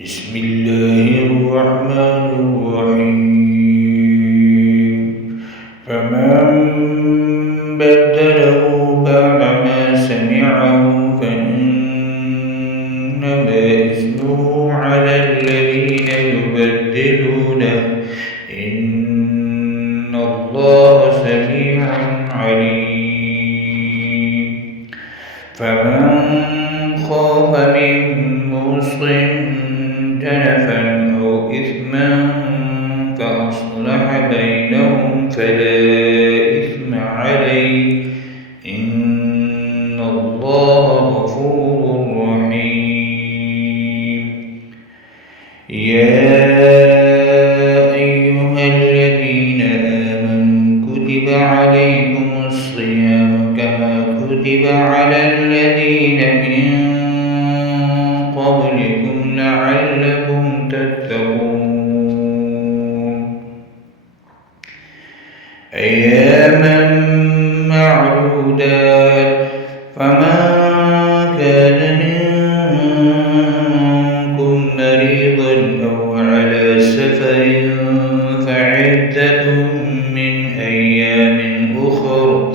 بسم الله الرحمن الرحيم فمن بدله بعدما سمعه فإنما إثمه على الذين يبدلونه إن الله سميع عليم فمن خاف من موصٍ جنفا أو إثما فأصلح بينهم فلا إثم عليه إن الله غفور رحيم يا أيها الذين آمنوا كتب عليكم الصيام كما كتب على الذين من قبلكم لعلكم تتقون أياما معدودات فمن كان منكم مريضا أو على سفر فعدة من أيام أخر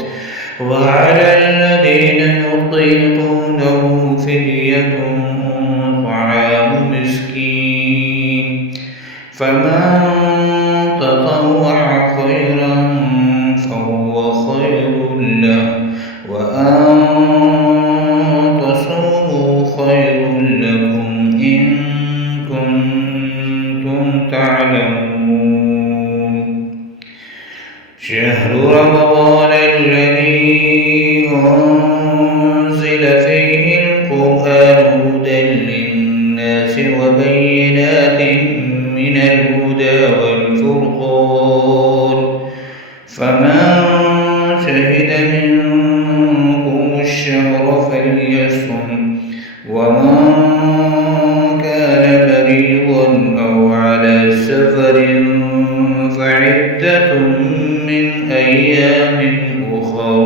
وعلى الذين يطيقونه فدية طعام مسكين فمن تطوع خيرا فهو خير له وأن تصوموا خير لكم إن كنتم تعلمون شهر رمضان الذي أنزل فيه القرآن هدى للناس وبينات من الهدى والفرقان فمن شهد منكم الشهر فليصم ومن كان مريضا أو على سفر فعدة من أيام أخر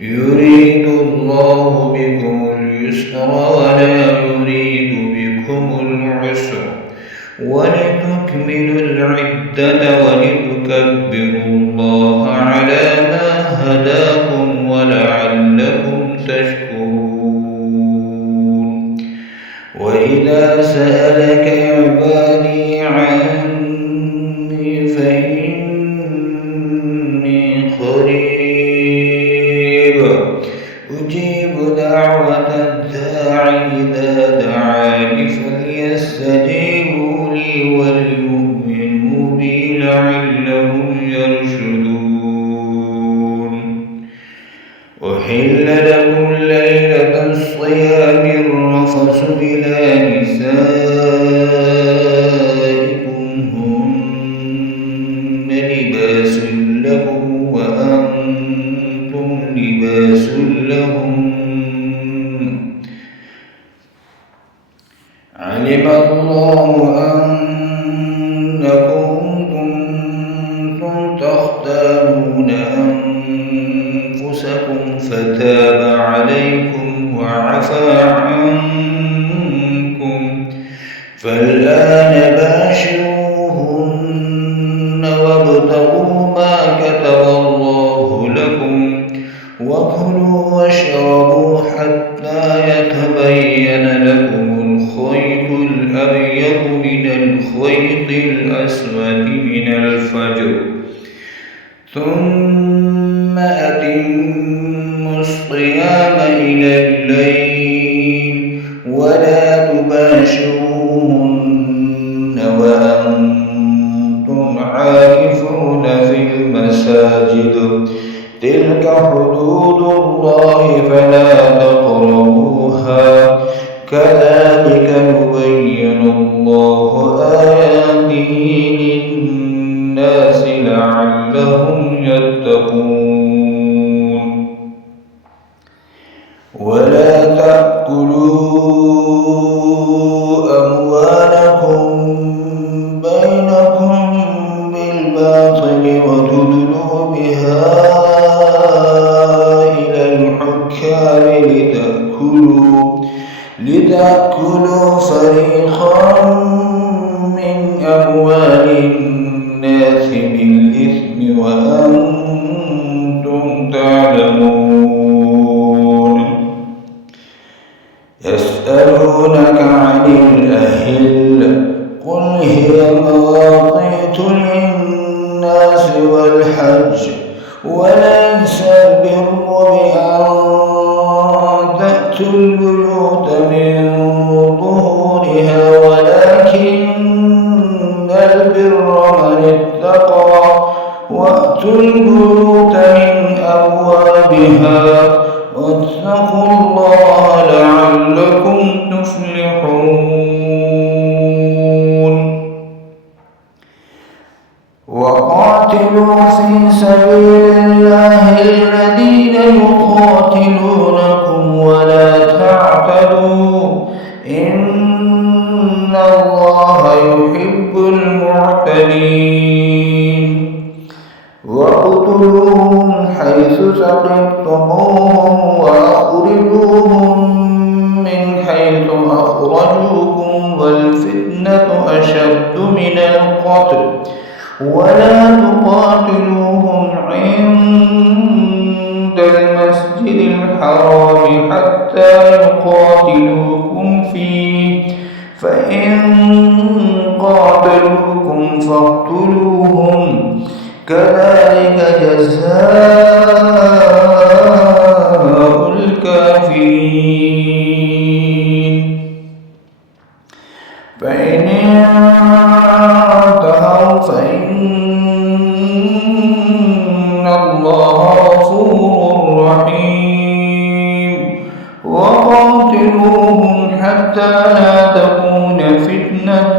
يريد الله بكم اليسر ولا يريد بكم العسر ولتكملوا العدة ولتكبروا الله على ما هداكم ولعلكم تشكرون وإذا سألك عبادي عني فإني قريب أجيب دعوة الداع إذا دعاني فليستجيبوا لي وليؤمنوا بي لعلهم يرشدون أحل لكم ليلة الصيام الرفث إلى نسائكم هن لباس لكم وأنتم لباس لهم علم الله أنكم كنتم تختارون أنفسكم فتاب عليكم وعفى عنكم فالآن باشروهن وابتغوا ما كتب الله لكم وكلوا واشربوا حتى يتبين لكم الخيط الأبيض من الخيط الأسود من الفجر ثم أتموا الصيام إلى الليل ولا تباشروهن وأنتم عاكفون في المساجد تلك حدود الله فلا تقربوها كذلك يبين الله آياته للناس لعلهم يتقون ولا تأكلوا أموالكم بينكم بالباطل وتدلوا بها إلى الحكام لتأكلوا لتأكلوا فريقا من أموال الناس بالإثم وأنتم تعلمون يسألونك عن الأهل قل هي مواقيت للناس والحج وليس البر بأن تأتوا البيوت من ظهورها ولكن البر من اتقى وأتوا البيوت من أبوابها واتقوا الله لعلكم تفلحون وقاتلوا في سبيل الله الذين يقاتلونكم ولا تعتدوا إن الله يحب المعتدين واقتلوهم حيث ثقفتموهم وأخرجوهم من حيث أخرجوكم والفتنة أشد من القتل ولا تقاتلوهم عند المسجد الحرام حتى يقاتلوكم فيه فإن قاتلوكم فاقتلوهم كذلك جزاء الكافرين فإن انتهوا فإن الله غفور رحيم وقاتلوهم حتى لا تكون فتنة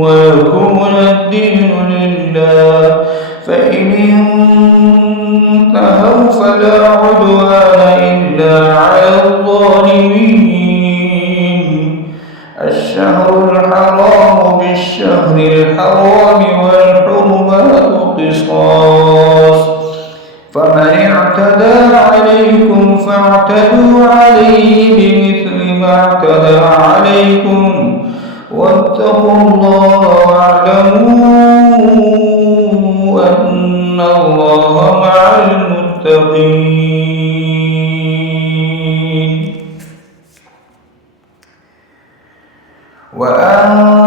ويكون الدين لله فإن انتهوا فلا عدوان إلا على الظالمين الشهر الحرام بالشهر الحرام والحرمات قصاص فمن اعتدى عليكم فاعتدوا عليه بمثل ما اعتدى عليكم واتقوا الله واعلموا أن الله مع المتقين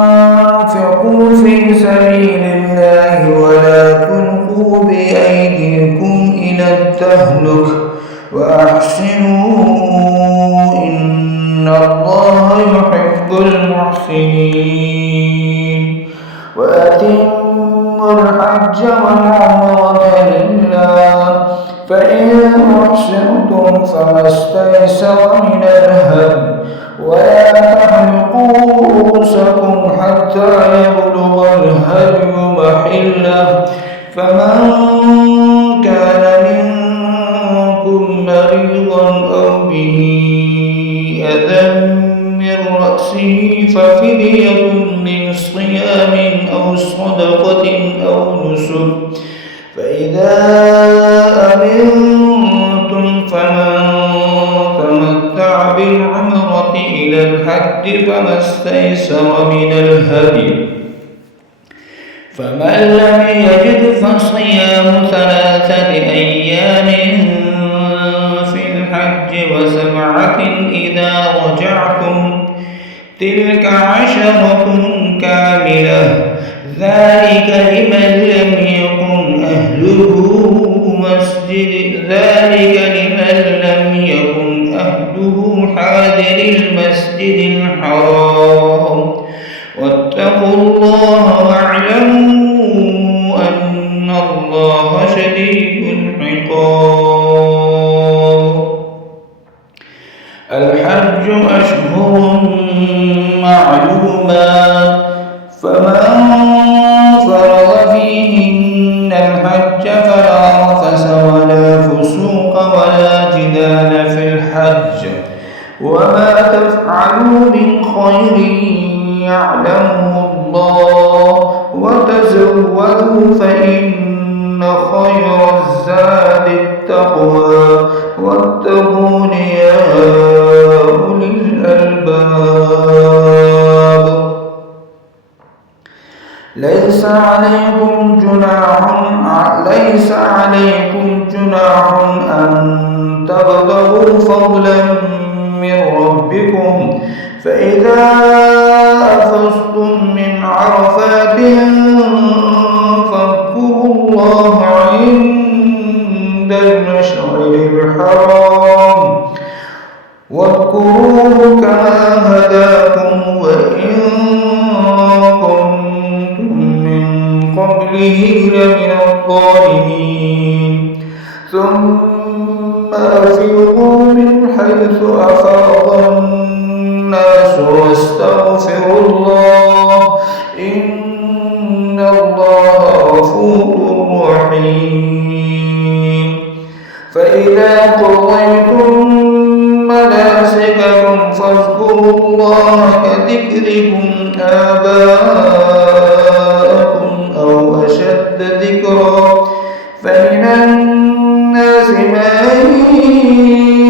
وأنفقوا في سبيل الله ولا تلقوا بأيديكم إلى التهلكة وأحسنوا إن الله يحب المحسنين وأتموا الحج والعمرة لله فإن أحسنتم فما استيسر من الهدي ولا تحلقوا رؤوسكم حتى يبلغ الهدي محله فمن كان منكم مريضا أو به أذى من رأسه ففدية من صيام أو صدقة أو نسك فإذا أمنتم فمن تمتع بالعمرة إلى الحج فما استيسر من الهدي فمن لم يجد فصيام 3 أيام في الحج و7 إذا رجعتم تلك 10 كاملة ذلك لمن لم يكن أهله حاضر المسجد الحرام واتقوا الله واعلموا أن الله شديد العقاب الحج أشهر معلومات فمن فرض فيهن الحج فلا رفث ولا فسوق ولا جدال في الحج وما تفعلوا من خير يعلمه الله وتزودوا فإن خير الزاد التقوى واتقون يا أولي الألباب الألباب ليس عليكم جناح أن تبتغوا فضلا من ربكم فإذا أفضتم من عرفات فاذكروا الله عند المشعر الحرام واذكروه كما هداكم وإن كنتم من قبله لمن الظالمين ثم أفيضوا من حيث أفاض الناس واستغفروا الله إن الله غفور رحيم فإذا قضيتم مناسككم فاذكروا الله كذكركم آباءكم أو أشد ذكرا فمن الناس من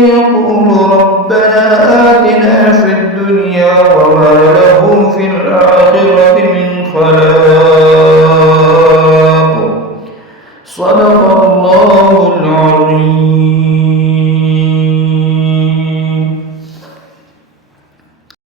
يقول ربنا آتنا في الدنيا وما له في الآخرة من خلاق صدق الله